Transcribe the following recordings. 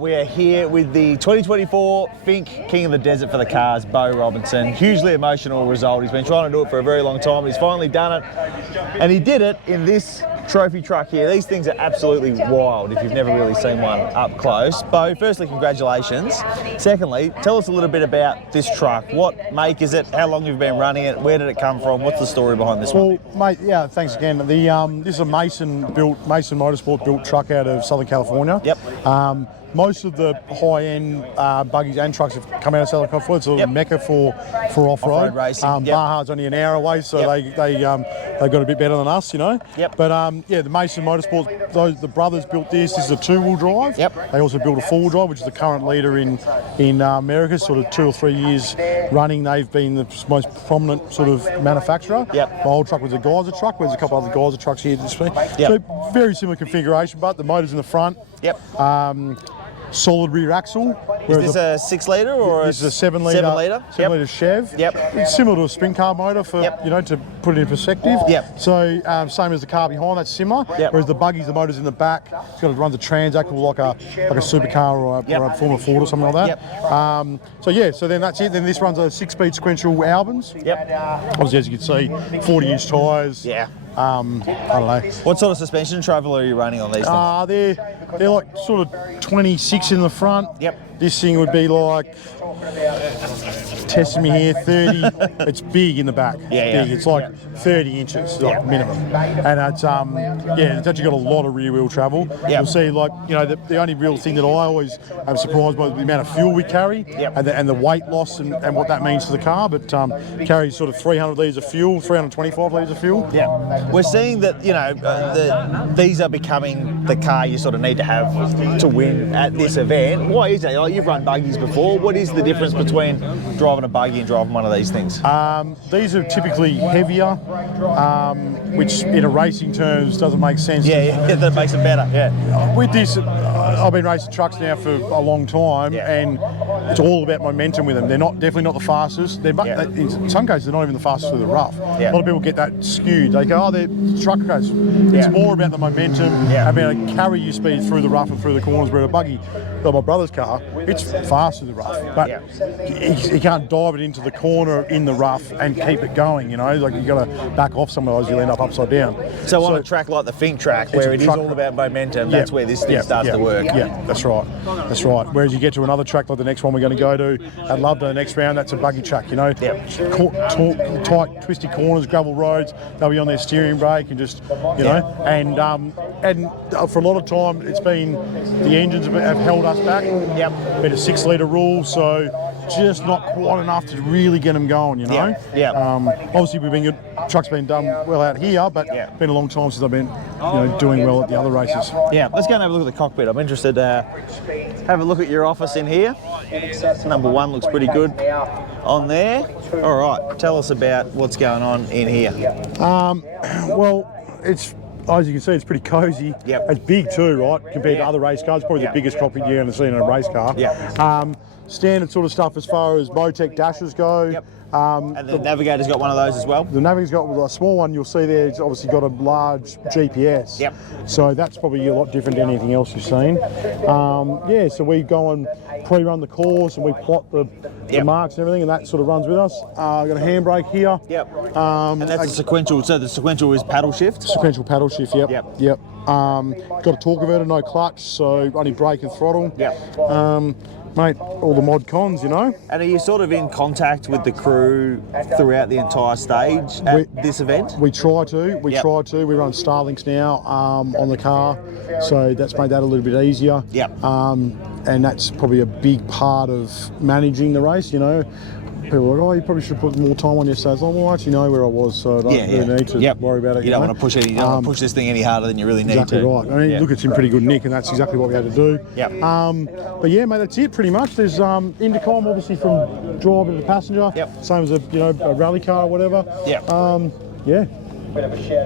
we are here with the 2024 Finke King of the Desert for the cars, Beau Robinson. Hugely emotional result. He's been trying to do it for a very long time. He's finally done it, and he did it in this trophy truck here. These things are absolutely wild if you've never really seen one up close. Beau, firstly, congratulations. Secondly, tell us a little bit about this truck. What make is it? How long have you been running it? Where did it come from? What's the story behind this one? Well, mate, yeah, thanks again. This is a Mason Motorsport built truck out of Southern California. Yep. Most of the high-end buggies and trucks have come out of Southern California. It's a little mecca for off-road racing. Baja's only an hour away, so they got a bit better than us, you know. Yep. But yeah, the Mason Motorsport, the brothers built this. This is a two-wheel drive. Yep. They also built a four-wheel drive, which is the current leader in America. Sort of 2 or 3 years running, they've been the most prominent sort of manufacturer. Yep. My old truck was a Geyser truck. There's a couple other Geyser trucks here this week. Yep. So very similar configuration, but the motor's in the front. Yep. Solid rear axle. Is this a 6 litre or this is a 7 litre? 7 litre. 7 litre Chev. Yep. It's similar to a sprint car motor for you know, to put it in perspective. Yep. So same as the car behind, that's similar. Yep. Whereas the buggies, the motor's in the back. It's got to run the transaxle like a supercar or a Formula Ford or something like that. Yep. So yeah, so then that's it. Then this runs a 6-speed sequential Albans. Yep. Obviously, as you can see, 40-inch tyres. Yeah. I don't know. What sort of suspension travel are you running on these things? They're like sort of 26 in the front. Yep. This thing would be like, testing me here, 30. It's big in the back. Yeah. Big. It's like 30 inches, like minimum. And it's it's actually got a lot of rear wheel travel. Yep. You'll see, like, you know, the only real thing that I always am surprised by is the amount of fuel we carry. Yep. And the weight loss and what that means to the car. But carries sort of 300 litres of fuel, 325 litres of fuel. Yeah. We're seeing that, you know, these are becoming the car you sort of need to have to win at this event. Why is that? Like, you've run buggies before. What is the difference between driving a buggy and driving one of these things? These are typically heavier, which in a racing terms doesn't make sense. Yeah, that makes it better. Yeah. With this, I've been racing trucks now for a long time, and it's all about momentum with them. They're definitely not the fastest. In some cases, they're not even the fastest through the rough. Yeah. A lot of people get that skewed. They go, they're truck race. It's more about the momentum, about to carry your speed through the rough and through the corners. Where a buggy, like my brother's car, it's fast through the rough, but you can't dive it into the corner in the rough and keep it going. You know, like you got to back off some of those, you'll end up upside down. So on a track like the Finke track, where it is all about momentum, that's where this thing starts to work. Yeah, that's right. That's right. Whereas you get to another track like the next one we're going to go to at Loveday, the next round, that's a buggy track. You know, tight, twisty corners, gravel roads. They'll be on their steering brake and just, you know, and for a lot of time it's been the engines have held us back. Yep. Been a 6 litre rule, so just not quite enough to really get them going, you know. Yeah. Obviously, truck's been done well out here, but it's been a long time since I've been, doing well at the other races. Yeah. Let's go and have a look at the cockpit. I'm interested to have a look at your office in here. Number 1 looks pretty good on there. All right. Tell us about what's going on in here. Well, it's, as you can see, it's pretty cosy. Yep. It's big too, right? Compared to other race cars, probably the biggest cockpit you're going to see in a race car. Standard sort of stuff as far as Motec dashes go. Yep. And the Navigator's got one of those as well? The Navigator's got a small one you'll see there. It's obviously got a large GPS. Yep. So that's probably a lot different than anything else you've seen. So we go and pre-run the course and we plot the marks and everything, and that sort of runs with us. Got a handbrake here. Yep. And that's a sequential, so the sequential is paddle shift? Sequential paddle shift, yep. Got a torque converter, no clutch, so only brake and throttle. Yep. Mate, all the mod cons, you know. And are you sort of in contact with the crew throughout the entire stage at this event? We try to. We run Starlinks now on the car, so that's made that a little bit easier. Yep. And that's probably a big part of managing the race, you know. People are like, you probably should put more time on your sales. Well, I actually know where I was, so I don't really need to worry about it. You don't want to push it. You don't want to push this thing any harder than you really need to. Exactly right. I mean, look, it's in pretty good nick, and that's exactly what we had to do. Yep. But yeah, mate, that's it pretty much. There's intercom, obviously, from driver to passenger. Yep. Same as a rally car or whatever. Yep. Yeah.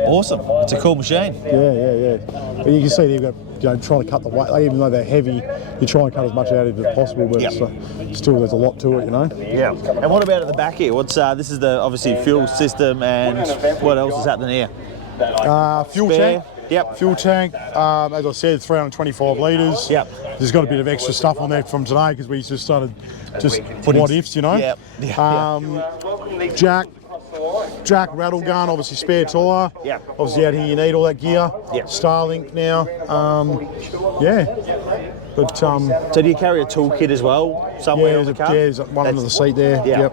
Awesome. It's a cool machine. Yeah. But you can see they've got, trying to cut the weight, even though they're heavy, you try and cut as much out of it as possible, but still there's a lot to it, you know. Yeah. And what about at the back here? What's this is the obviously fuel system, and what else is happening here? Fuel tank. Yep. Fuel tank, as I said, 325 litres. Yep. The there's got a bit of extra stuff on there from today because we just started what ifs, you know. Yep. Jack rattle gun, obviously spare tyre. Yeah. Obviously out here you need all that gear. Yeah. Starlink now. But So do you carry a toolkit as well somewhere on the car? there's one under the seat there. Yeah.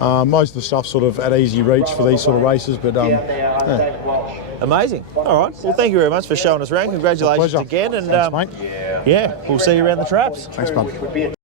Yep. Most of the stuff's sort of at easy reach for these sort of races, but Amazing. All right. Well, thank you very much for showing us around. Congratulations Pleasure. again. And Thanks, mate. yeah, we'll see you around the traps. Thanks, bud.